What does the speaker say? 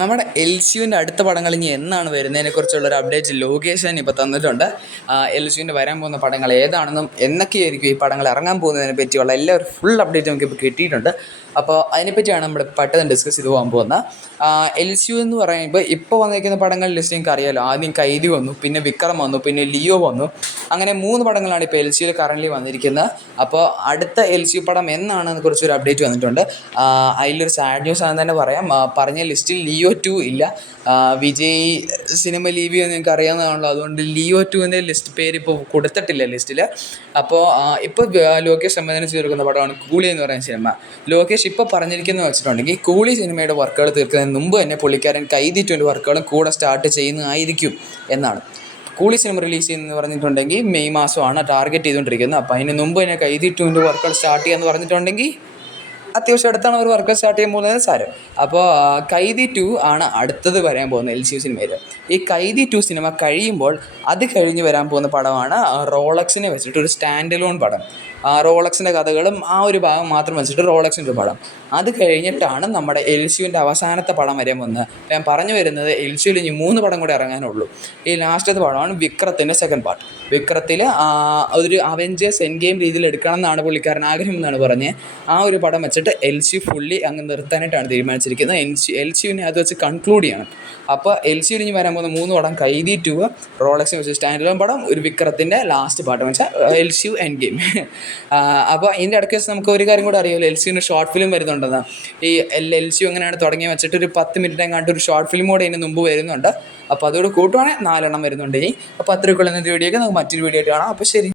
നമ്മുടെ എൽ സിയുവിൻ്റെ അടുത്ത പടങ്ങൾ ഇനി എന്നാണ് വരുന്നതിനെക്കുറിച്ചുള്ളൊരു അപ്ഡേറ്റ് ലോകേഷൻ ഇപ്പോൾ തന്നിട്ടുണ്ട്. എൽ സിയുവിൻ്റെ വരാൻ പോകുന്ന പടങ്ങൾ ഏതാണെന്നും എന്നൊക്കെയായിരിക്കും ഈ പടങ്ങൾ ഇറങ്ങാൻ പോകുന്നതിനെ പറ്റിയുള്ള എല്ലാ ഒരു ഫുൾ അപ്ഡേറ്റ് നമുക്കിപ്പോൾ കിട്ടിയിട്ടുണ്ട്. അപ്പോൾ അതിനെപ്പറ്റിയാണ് നമ്മൾ പെട്ടെന്ന് ഡിസ്കസ് ചെയ്ത് പോകാൻ പോകുന്നത്. എൽ സി യു എന്ന് പറയുമ്പോൾ ഇപ്പോൾ വന്നിരിക്കുന്ന പടങ്ങൾ ലിസ്റ്റ് നിങ്ങൾക്ക് അറിയാമല്ലോ. ആദ്യം കൈദി വന്നു, പിന്നെ വിക്രം വന്നു, പിന്നെ ലിയോ വന്നു. അങ്ങനെ 3 പടങ്ങളാണ് ഇപ്പോൾ എൽ സിയിൽ കറൻ്റ് വന്നിരിക്കുന്നത്. അപ്പോൾ അടുത്ത എൽ സി യു പടം എന്നാണെന്ന് കുറിച്ചൊരു അപ്ഡേറ്റ് വന്നിട്ടുണ്ട്. അതിലൊരു സാഡ് ന്യൂസ് ആണെന്ന് തന്നെ പറയാം. പറഞ്ഞ ലിസ്റ്റിൽ ലിയോ 2 ഇല്ല. വിജയ് സിനിമ ലീവ് എന്ന് നിങ്ങൾക്ക് അറിയാവുന്നതാണല്ലോ. അതുകൊണ്ട് ലിയോ 2വിൻ്റെ ലിസ്റ്റ് പേര് ഇപ്പോൾ കൊടുത്തിട്ടില്ല ലിസ്റ്റിൽ. അപ്പോൾ ഇപ്പോൾ ലോകേഷ് സംവിധാനം ചെയ്തെടുക്കുന്ന പടമാണ് കൂളി എന്ന് പറയുന്ന സിനിമ. ലോകേഷ് ഇപ്പോൾ പറഞ്ഞിരിക്കുന്നത് വെച്ചിട്ടുണ്ടെങ്കിൽ കൂളി സിനിമയുടെ വർക്കുകൾ തീർക്കുന്നതിന് മുമ്പ് തന്നെ പുള്ളിക്കാരൻ കൈദി 2 വർക്കുകളും കൂടെ സ്റ്റാർട്ട് ചെയ്യുന്നതായിരിക്കും എന്നാണ്. കൂളി സിനിമ റിലീസ് ചെയ്യുന്നതെന്ന് പറഞ്ഞിട്ടുണ്ടെങ്കിൽ മെയ് മാസമാണ് ടാർഗറ്റ് ചെയ്തുകൊണ്ടിരിക്കുന്നത്. അപ്പോൾ അതിന് മുമ്പ് തന്നെ കൈദി 2 വർക്കുകൾ സ്റ്റാർട്ട് ചെയ്യാമെന്ന് പറഞ്ഞിട്ടുണ്ടെങ്കിൽ അത്യാവശ്യം അടുത്താണ് ഒരു വർക്ക് സ്റ്റാർട്ട് ചെയ്യാൻ പോകുന്നത് സാരം. അപ്പോൾ കൈദി 2 ആണ് അടുത്തത് വരാൻ പോകുന്നത് എൽ സി യു സിനിമയിൽ. ഈ കൈദി 2 സിനിമ കഴിയുമ്പോൾ അത് കഴിഞ്ഞ് വരാൻ പോകുന്ന പടമാണ് റോളക്സിനെ വെച്ചിട്ട് ഒരു സ്റ്റാൻഡ് അലോൺ പടം. റോളക്സിൻ്റെ കഥകളും ആ ഒരു ഭാഗം മാത്രം വെച്ചിട്ട് റോളക്സിൻ്റെ ഒരു പടം. അത് കഴിഞ്ഞിട്ടാണ് നമ്മുടെ എൽ സി യുവിൻ്റെ അവസാനത്തെ പടം വരാൻ പോകുന്നത്. ഞാൻ പറഞ്ഞു വരുന്നത് എൽ സി യുവിൽ ഇനി 3 പടം കൂടെ ഇറങ്ങാനുള്ളൂ. ഈ ലാസ്റ്റത്തെ പടമാണ് വിക്രത്തിൻ്റെ സെക്കൻഡ് പാർട്ട്. വിക്രത്തിൽ ഒരു അവെഞ്ചേഴ്സ് എൻഡ് ഗെയിം രീതിയിൽ എടുക്കണം എന്നാണ് പുള്ളിക്കാരൻ ആഗ്രഹം എന്നാണ് പറഞ്ഞത്. ആ ഒരു പടം വെച്ചിട്ട് എൽ സി ഫുള്ളി അങ്ങ് നിർത്താനായിട്ടാണ് തീരുമാനിച്ചിരിക്കുന്നത്. എൽ സി യുവിനെ അത് വെച്ച് കൺക്ലൂഡ് ചെയ്യണം. അപ്പോൾ എൽ സി യുവിൽ ഇനി വരാൻ പോകുന്ന 3 പടം കൈദി 2, റോളക്സിനെ വെച്ച് സ്റ്റാൻഡ് അലോൺ പടം, ഒരു വിക്രത്തിൻ്റെ ലാസ്റ്റ് പാട്ടം വെച്ചാൽ L C U end game. അപ്പോൾ ഇതിൻ്റെ ഇടയ്ക്ക് വെച്ച് നമുക്ക് ഒരു കാര്യം കൂടെ അറിയാമല്ലോ, എൽ സി യുവിന് ഷോർട്ട് ഫിലിം വരുന്നുണ്ടെന്ന്. ഈ എൽ സി യു എങ്ങനെയാണ് തുടങ്ങി വെച്ചിട്ട് ഒരു 10 മിനിറ്റ് എങ്ങാണ്ട് ഒരു ഷോർട്ട് ഫിലിം കൂടെ ഇതിന് മുമ്പ് വരുന്നുണ്ട്. അപ്പോൾ അതോട് കൂട്ടുവാണെങ്കിൽ 4 എണ്ണം വരുന്നുണ്ട് ഇനി. അപ്പോൾ അത്രയ്ക്കുള്ള ഇന്നത്തെ വീഡിയോയ്ക്ക് നമുക്ക് മറ്റൊരു വീഡിയോ ആയിട്ട് കാണാം. അപ്പോൾ ശരി.